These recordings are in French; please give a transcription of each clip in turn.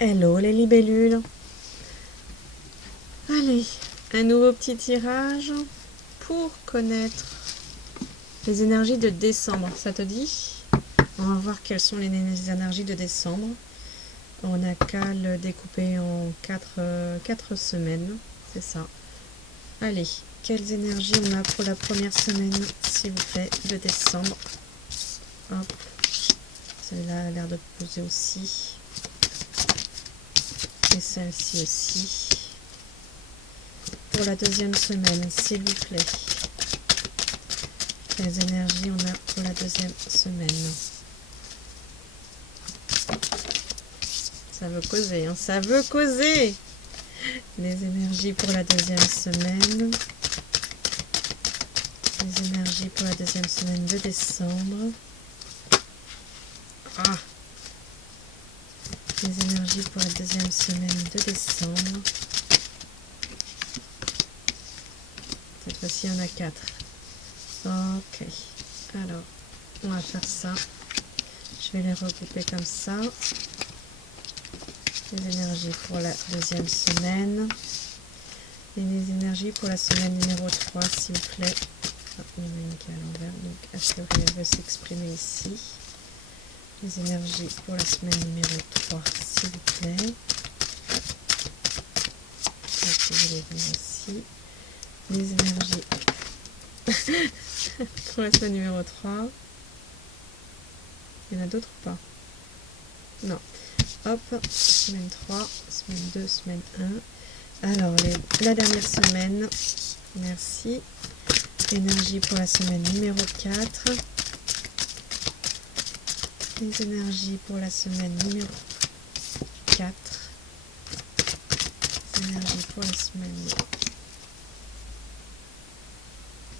Hello les libellules. Allez, un nouveau petit tirage pour connaître les énergies de décembre. Ça te dit? On va voir quelles sont les énergies de décembre. On n'a qu'à le découper en 4 semaines. C'est ça. Allez, quelles énergies on a pour la première semaine, s'il vous plaît, de décembre. Hop. Celle-là a l'air de poser aussi. Et celle-ci aussi. Pour la deuxième semaine, s'il vous plaît. Quelles énergies on a pour la deuxième semaine? Ça veut causer, hein, ça veut causer! Les énergies pour la deuxième semaine. Les énergies pour la deuxième semaine de décembre. Ah! Les énergies pour la deuxième semaine de décembre. Cette fois-ci, il y en a 4. Ok. Alors, on va faire ça. Je vais les regrouper comme ça. Les énergies pour la deuxième semaine. Et les énergies pour la semaine numéro 3, s'il vous plaît. Ah, il y en a une qui est à l'envers, donc a priori elle veut s'exprimer ici. Les énergies pour la semaine numéro 3, s'il vous plaît. Je vais les voir ici. Les énergies pour la semaine numéro 3. Il y en a d'autres ou pas? Non. Hop, semaine 3, semaine 2, semaine 1. Alors, la dernière semaine, merci. Énergie pour la semaine numéro 4. Les énergies pour la semaine numéro 4. Les énergies pour la semaine.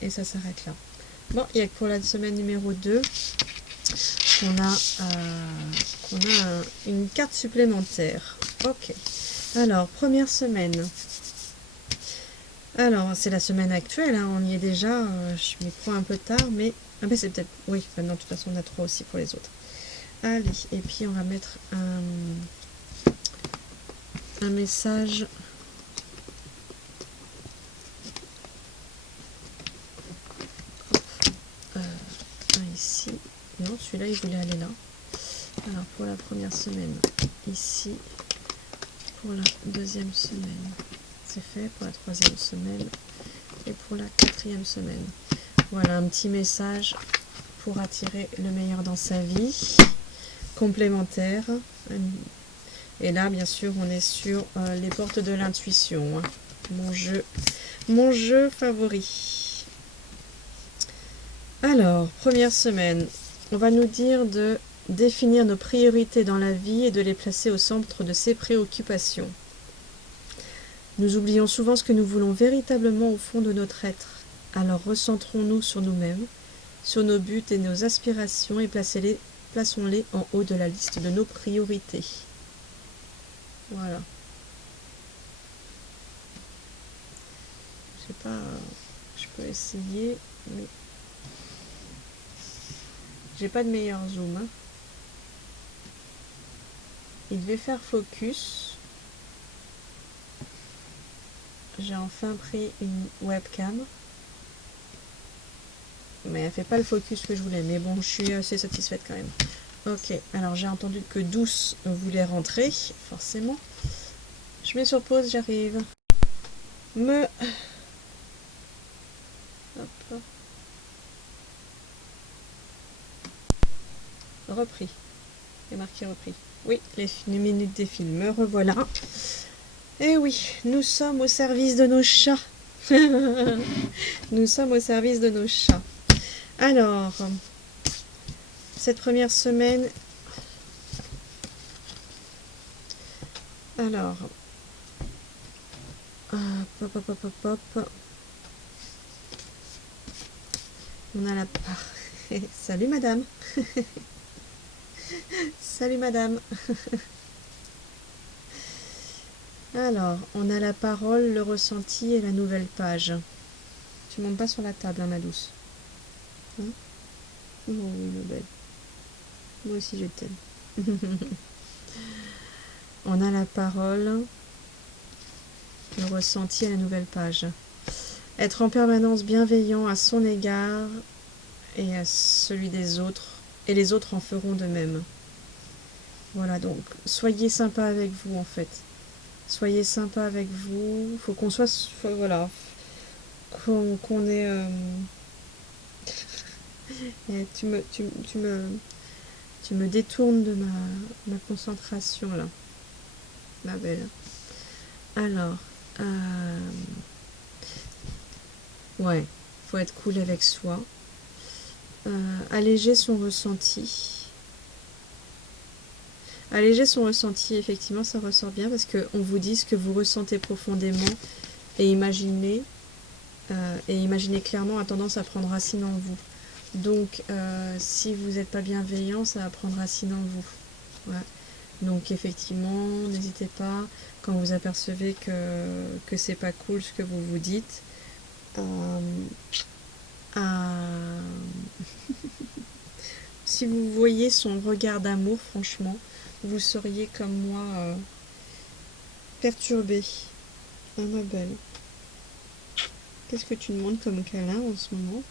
Et ça s'arrête là. Bon, il n'y a que pour la semaine numéro 2 qu'on a une carte supplémentaire. Ok. Alors, première semaine. Alors, c'est la semaine actuelle, hein, on y est déjà. Je m'y prends un peu tard, mais... Ah ben c'est peut-être... Oui, ben non, de toute façon, on a 3 aussi pour les autres. Allez, et puis on va mettre un message... ici. Non, celui-là, il voulait aller là. Alors, pour la première semaine, ici. Pour la deuxième semaine, c'est fait. Pour la troisième semaine. Et pour la quatrième semaine. Voilà, un petit message pour attirer le meilleur dans sa vie. Complémentaire. Et là, bien sûr, on est sur les portes de l'intuition. Hein. Mon jeu favori. Alors, première semaine, on va nous dire de définir nos priorités dans la vie et de les placer au centre de ses préoccupations. Nous oublions souvent ce que nous voulons véritablement au fond de notre être. Alors recentrons-nous sur nous-mêmes, sur nos buts et nos aspirations et plaçons-les en haut de la liste de nos priorités. Voilà. Je sais pas, je peux essayer, mais j'ai pas de meilleur zoom. Hein. Il devait faire focus. J'ai enfin pris une webcam. Mais elle fait pas le focus que je voulais. Mais bon, je suis assez satisfaite quand même. Ok, alors j'ai entendu que Douce voulait rentrer, forcément. Je mets sur pause, j'arrive. Hop. Repris. Il est marqué repris. Oui, les minutes défilent. Me revoilà. Eh oui, nous sommes au service de nos chats. Nous sommes au service de nos chats. Alors, cette première semaine... Alors... Hop. On a la... Salut madame. Salut madame. Alors, on a la parole, le ressenti et la nouvelle page. Tu montes pas sur la table, hein, ma douce. Hein? Oh oui, ma belle. Moi aussi, je t'aime. on a la parole, le ressenti à la nouvelle page. Être en permanence bienveillant à son égard et à celui des autres, et les autres en feront de même. Voilà, donc soyez sympa avec vous en fait. Soyez sympa avec vous. Faut qu'on soit, voilà, qu'on ait. Et tu me détournes de ma concentration là, ma belle. Alors, ouais, faut être cool avec soi. Alléger son ressenti. Alléger son ressenti, effectivement, ça ressort bien parce qu'on vous dit ce que vous ressentez profondément et imaginez clairement a tendance à prendre racine en vous. Donc, si vous n'êtes pas bienveillant, ça va prendre racine en vous. Ouais. Donc, effectivement, n'hésitez pas, quand vous apercevez que c'est pas cool ce que vous vous dites, si vous voyez son regard d'amour, franchement, vous seriez comme moi perturbée. Ah ma belle. Qu'est-ce que tu demandes comme câlin en ce moment?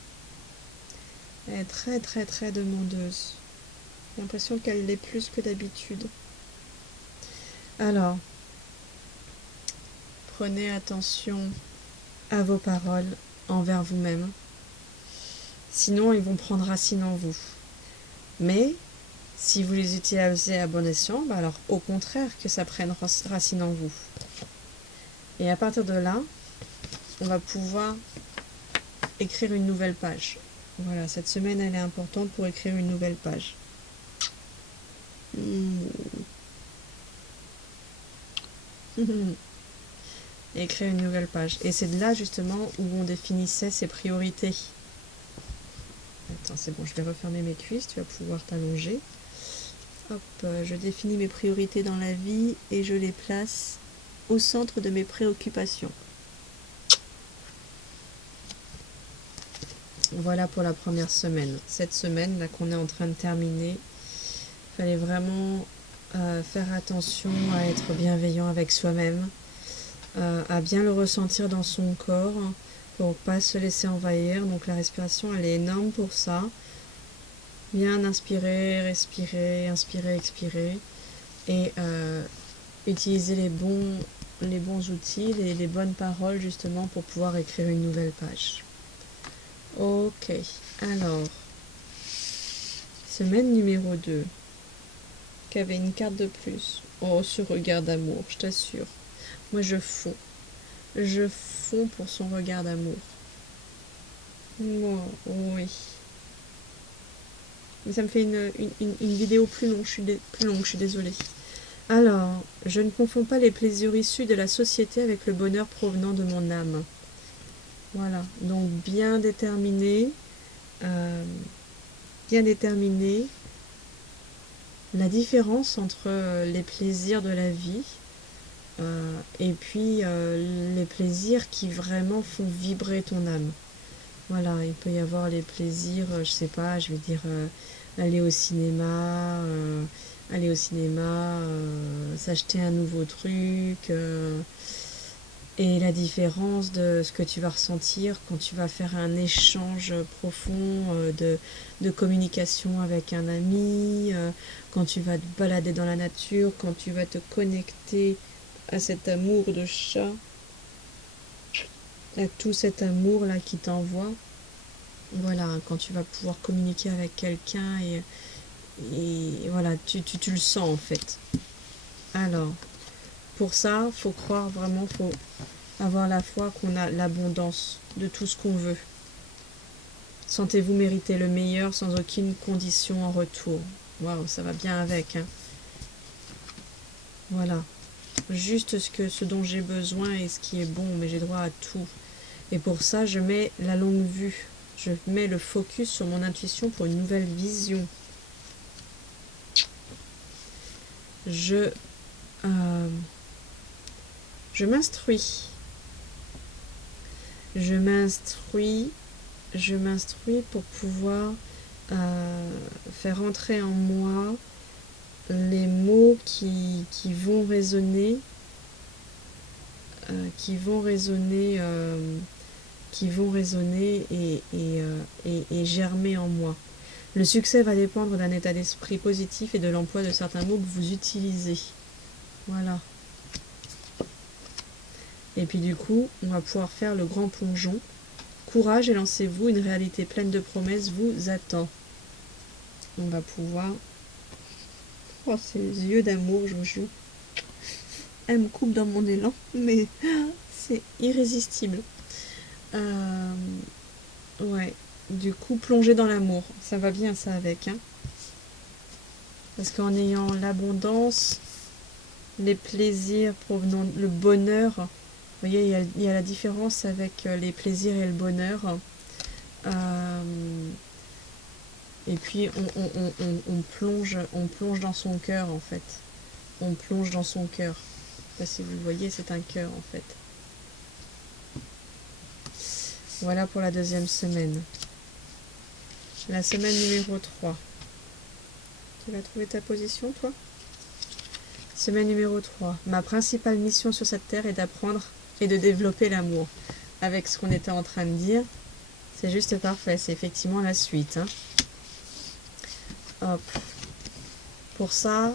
Elle est très très très demandeuse. J'ai l'impression qu'elle l'est plus que d'habitude. Alors, prenez attention à vos paroles envers vous-même. Sinon, ils vont prendre racine en vous. Mais, si vous les utilisez à bon escient, bah alors au contraire que ça prenne racine en vous. Et à partir de là, on va pouvoir écrire une nouvelle page. Voilà, cette semaine, elle est importante pour écrire une nouvelle page. Écrire une nouvelle page. Et c'est de là, justement, où on définissait ses priorités. Attends, c'est bon, je vais refermer mes cuisses, tu vas pouvoir t'allonger. Hop, je définis mes priorités dans la vie et je les place au centre de mes préoccupations. Voilà pour la première semaine. Cette semaine là qu'on est en train de terminer, il fallait vraiment faire attention à être bienveillant avec soi-même, à bien le ressentir dans son corps pour pas se laisser envahir. Donc la respiration, elle est énorme pour ça. Bien inspirer, respirer, inspirer, expirer et utiliser les bons outils, les bonnes paroles justement pour pouvoir écrire une nouvelle page. Ok, alors, semaine numéro 2, qu'avait une carte de plus. Oh, ce regard d'amour, je t'assure. Moi, je fonds pour son regard d'amour. Moi, oui. Mais ça me fait une vidéo plus longue, je suis désolée. Alors, je ne confonds pas les plaisirs issus de la société avec le bonheur provenant de mon âme. Voilà, donc bien déterminé la différence entre les plaisirs de la vie et puis les plaisirs qui vraiment font vibrer ton âme. Voilà, il peut y avoir les plaisirs, je sais pas, je vais dire aller au cinéma, s'acheter un nouveau truc. Et la différence de ce que tu vas ressentir quand tu vas faire un échange profond de communication avec un ami, quand tu vas te balader dans la nature, quand tu vas te connecter à cet amour de chat, à tout cet amour-là qui t'envoie. Voilà, quand tu vas pouvoir communiquer avec quelqu'un et voilà, tu le sens en fait. Alors, pour ça, faut croire vraiment, faut avoir la foi qu'on a l'abondance de tout ce qu'on veut. Sentez-vous mériter le meilleur sans aucune condition en retour. Waouh, ça va bien avec. Hein. Voilà. Juste ce dont j'ai besoin et ce qui est bon, mais j'ai droit à tout. Et pour ça, je mets la longue vue. Je mets le focus sur mon intuition pour une nouvelle vision. Je m'instruis. Je m'instruis pour pouvoir faire entrer en moi les mots qui vont résonner, et germer en moi. Le succès va dépendre d'un état d'esprit positif et de l'emploi de certains mots que vous utilisez. Voilà. Et puis du coup, on va pouvoir faire le grand plongeon. Courage et lancez-vous, une réalité pleine de promesses vous attend. On va pouvoir... Oh, ces yeux d'amour, je vous jure. Elle me coupe dans mon élan, mais c'est irrésistible. Ouais, du coup, plonger dans l'amour. Ça va bien, ça, avec. Hein. Parce qu'en ayant l'abondance, les plaisirs provenant... Le bonheur... Vous voyez, il y a la différence avec les plaisirs et le bonheur. Et puis, on plonge dans son cœur, en fait. On plonge dans son cœur. Je sais pas si vous le voyez, c'est un cœur, en fait. Voilà pour la deuxième semaine. La semaine numéro 3. Tu vas trouver ta position, toi? Semaine numéro 3. Ma principale mission sur cette terre est d'apprendre et de développer l'amour. Avec ce qu'on était en train de dire, c'est juste parfait. C'est effectivement la suite. Hein. Hop. Pour ça,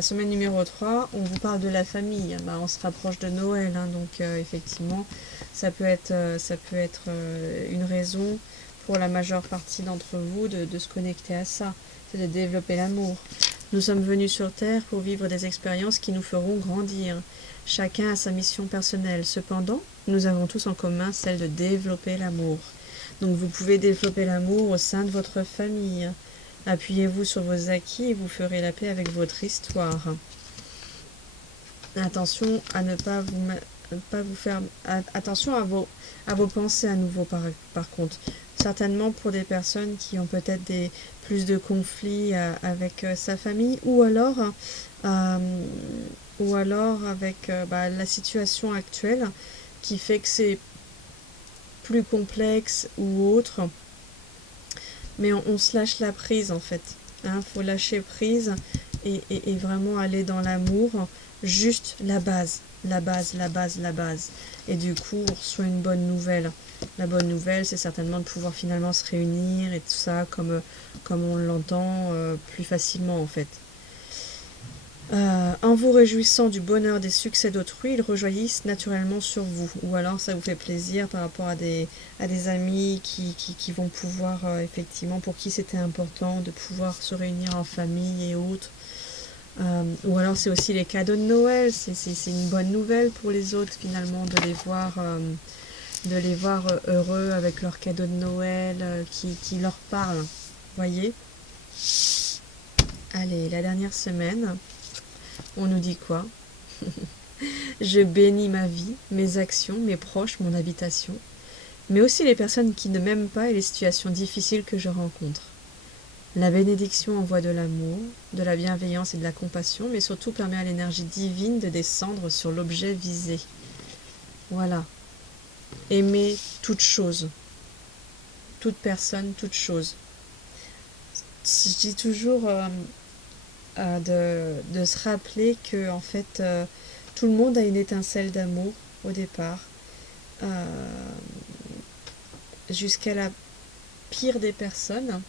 semaine numéro 3, on vous parle de la famille. On se rapproche de Noël. Hein, donc, effectivement, ça peut être une raison pour la majeure partie d'entre vous de se connecter à ça. C'est de développer l'amour. Nous sommes venus sur Terre pour vivre des expériences qui nous feront grandir. Chacun a sa mission personnelle. Cependant, nous avons tous en commun celle de développer l'amour. Donc vous pouvez développer l'amour au sein de votre famille. Appuyez-vous sur vos acquis et vous ferez la paix avec votre histoire. Attention à ne pas vous faire... Attention à vos pensées à nouveau par contre. Certainement pour des personnes qui ont peut-être plus de conflits avec sa famille ou alors avec la situation actuelle qui fait que c'est plus complexe ou autre. Mais on se lâche la prise en fait. Faut lâcher prise et vraiment aller dans l'amour. Juste la base. Et du coup, on reçoit une bonne nouvelle. La bonne nouvelle, c'est certainement de pouvoir finalement se réunir et tout ça comme on l'entend plus facilement en fait. En vous réjouissant du bonheur des succès d'autrui, ils rejoignissent naturellement sur vous. Ou alors ça vous fait plaisir par rapport à des amis qui vont pouvoir, effectivement, pour qui c'était important de pouvoir se réunir en famille et autres. Ou alors c'est aussi les cadeaux de Noël, c'est une bonne nouvelle pour les autres finalement de les voir heureux avec leurs cadeaux de Noël qui leur parlent. Voyez ? Allez, la dernière semaine... On nous dit quoi? Je bénis ma vie, mes actions, mes proches, mon habitation, mais aussi les personnes qui ne m'aiment pas et les situations difficiles que je rencontre. La bénédiction envoie de l'amour, de la bienveillance et de la compassion, mais surtout permet à l'énergie divine de descendre sur l'objet visé. Voilà. Aimer toute chose. Toute personne, toute chose. Je dis toujours... de se rappeler que en fait tout le monde a une étincelle d'amour au départ, jusqu'à la pire des personnes.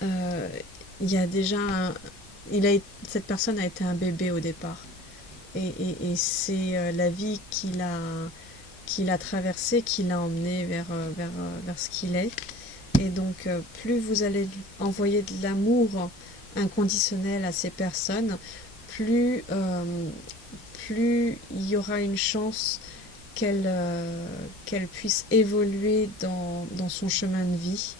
Il y a déjà cette personne a été un bébé au départ et c'est la vie qu'il a traversé qui l'a emmené vers ce qu'il est. Et donc plus vous allez envoyer de l'amour inconditionnel à ces personnes, plus il y aura une chance qu'elle puisse évoluer dans son chemin de vie,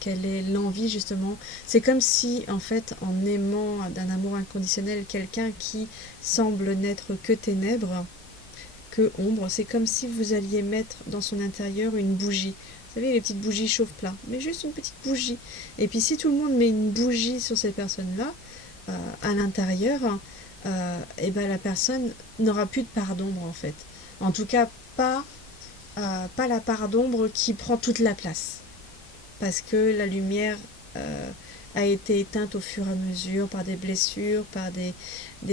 qu'elle ait l'envie justement. C'est comme si en fait en aimant d'un amour inconditionnel quelqu'un qui semble n'être que ténèbres, que ombre, c'est comme si vous alliez mettre dans son intérieur une bougie. Vous savez, les petites bougies chauffe-plat, mais juste une petite bougie. Et puis si tout le monde met une bougie sur ces personnes-là, à l'intérieur, la personne n'aura plus de part d'ombre en fait. En tout cas, pas la part d'ombre qui prend toute la place. Parce que la lumière a été éteinte au fur et à mesure par des blessures, par des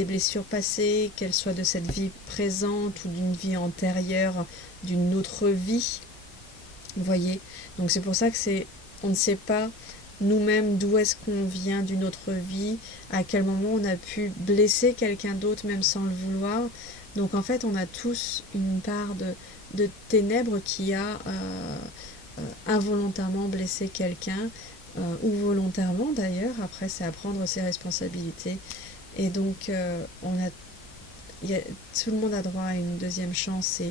blessures passées, qu'elles soient de cette vie présente ou d'une vie antérieure, d'une autre vie. Vous voyez? Donc c'est pour ça que on ne sait pas nous-mêmes d'où est-ce qu'on vient d'une autre vie, à quel moment on a pu blesser quelqu'un d'autre même sans le vouloir. Donc en fait on a tous une part de ténèbres qui a involontairement blessé quelqu'un, ou volontairement d'ailleurs. Après c'est à prendre ses responsabilités. Et donc tout le monde a droit à une deuxième chance,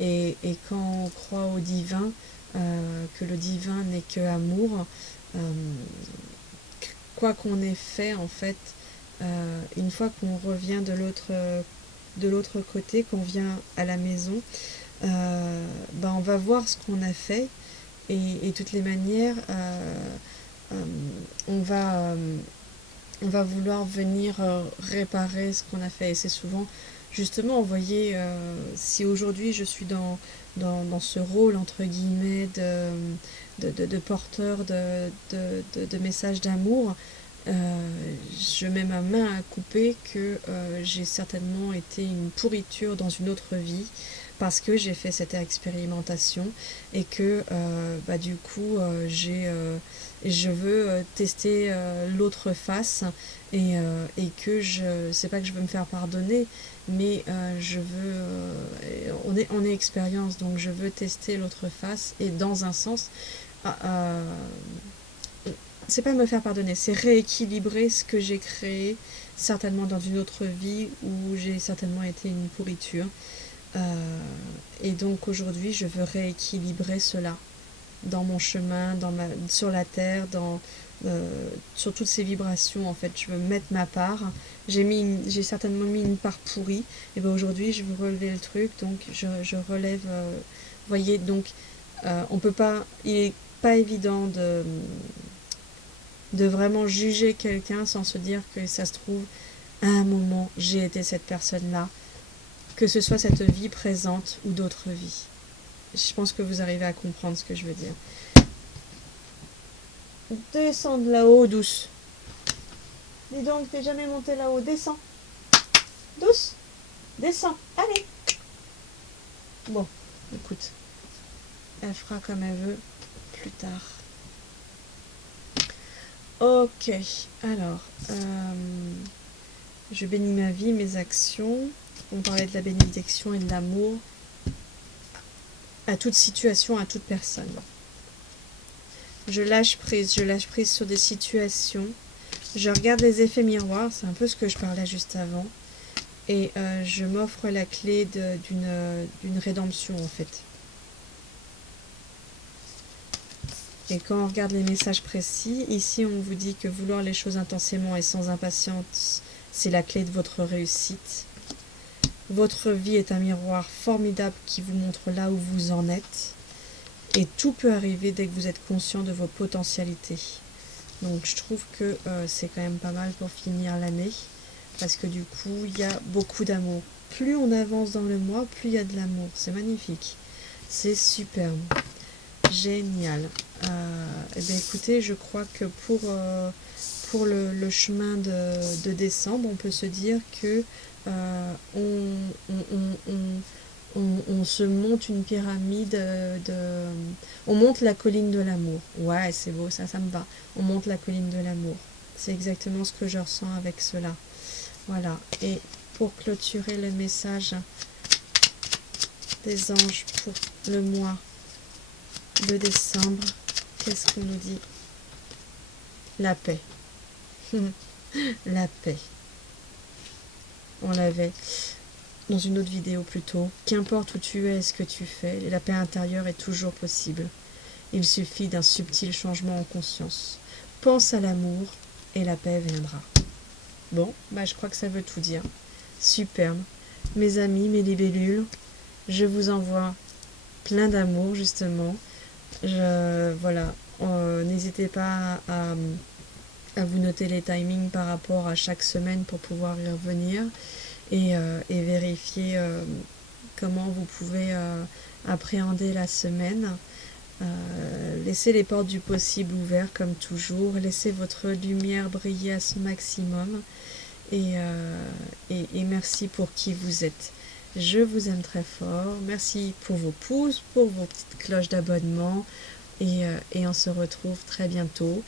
et quand on croit au divin, que le divin n'est que amour, quoi qu'on ait fait en fait, une fois qu'on revient de l'autre côté, qu'on vient à la maison, on va voir ce qu'on a fait, et de toutes les manières on va vouloir venir réparer ce qu'on a fait. Et c'est souvent, justement, vous voyez, si aujourd'hui je suis dans ce rôle, entre guillemets, de porteur de messages d'amour, je mets ma main à couper que j'ai certainement été une pourriture dans une autre vie, parce que j'ai fait cette expérimentation, et que du coup je veux tester l'autre face, et que c'est pas que je veux me faire pardonner, mais je veux on est expérience, donc je veux tester l'autre face, et dans un sens c'est pas me faire pardonner, c'est rééquilibrer ce que j'ai créé certainement dans une autre vie où j'ai certainement été une pourriture. Et donc aujourd'hui je veux rééquilibrer cela dans mon chemin, sur la terre, sur toutes ces vibrations. En fait je veux mettre ma part. J'ai certainement mis une part pourrie, et bien aujourd'hui je veux relever le truc, donc je relève. Vous voyez, donc on peut pas, il est pas évident de vraiment juger quelqu'un sans se dire que ça se trouve à un moment j'ai été cette personne là, que ce soit cette vie présente ou d'autres vies. Je pense que vous arrivez à comprendre ce que je veux dire. Descends de là-haut, douce. Dis donc, t'es jamais monté là-haut. Descends. Douce. Descends. Allez. Bon, écoute. Elle fera comme elle veut plus tard. Ok. Alors, je bénis ma vie, mes actions. On parlait de la bénédiction et de l'amour à toute situation, à toute personne. Je lâche prise sur des situations. Je regarde les effets miroirs, c'est un peu ce que je parlais juste avant. Et je m'offre la clé d'une rédemption en fait. Et quand on regarde les messages précis, ici on vous dit que vouloir les choses intensément et sans impatience, c'est la clé de votre réussite. Votre vie est un miroir formidable qui vous montre là où vous en êtes. Et tout peut arriver dès que vous êtes conscient de vos potentialités. Donc je trouve que c'est quand même pas mal pour finir l'année. Parce que du coup, il y a beaucoup d'amour. Plus on avance dans le mois, plus il y a de l'amour. C'est magnifique. C'est superbe. Génial. Et bien écoutez, je crois que pour le chemin de décembre, on peut se dire que on se monte une pyramide on monte la colline de l'amour. Ouais, c'est beau, ça me va. On monte la colline de l'amour. C'est exactement ce que je ressens avec cela. Voilà. Et pour clôturer le message des anges pour le mois de décembre, qu'est-ce qu'on nous dit? La paix. La paix. On l'avait dans une autre vidéo plus tôt. Qu'importe où tu es et ce que tu fais, la paix intérieure est toujours possible. Il suffit d'un subtil changement en conscience. Pense à l'amour et la paix viendra. Bon, je crois que ça veut tout dire. Superbe. Mes amis, mes libellules, je vous envoie plein d'amour justement. Voilà, n'hésitez pas à vous noter les timings par rapport à chaque semaine pour pouvoir y revenir, et vérifier comment vous pouvez appréhender la semaine. Laissez les portes du possible ouvertes comme toujours. Laissez votre lumière briller à son maximum. Et merci pour qui vous êtes. Je vous aime très fort. Merci pour vos pouces, pour vos petites cloches d'abonnement. Et on se retrouve très bientôt.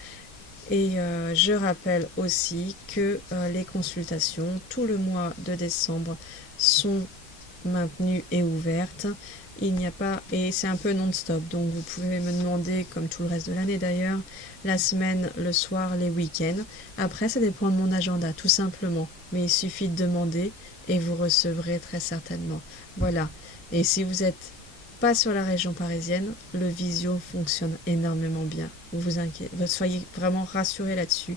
Et je rappelle aussi que les consultations tout le mois de décembre sont maintenues et ouvertes. Il n'y a pas, et c'est un peu non-stop, donc vous pouvez me demander, comme tout le reste de l'année d'ailleurs, la semaine, le soir, les week-ends. Après, ça dépend de mon agenda, tout simplement. Mais il suffit de demander et vous recevrez très certainement. Voilà. Et si vous êtes pas sur la région parisienne, le visio fonctionne énormément bien. Vous inquiétez, soyez vraiment rassurés là-dessus.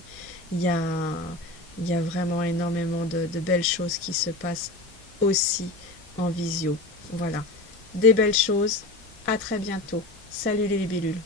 Il y a vraiment énormément de belles choses qui se passent aussi en visio. Voilà. Des belles choses. À très bientôt. Salut les libellules.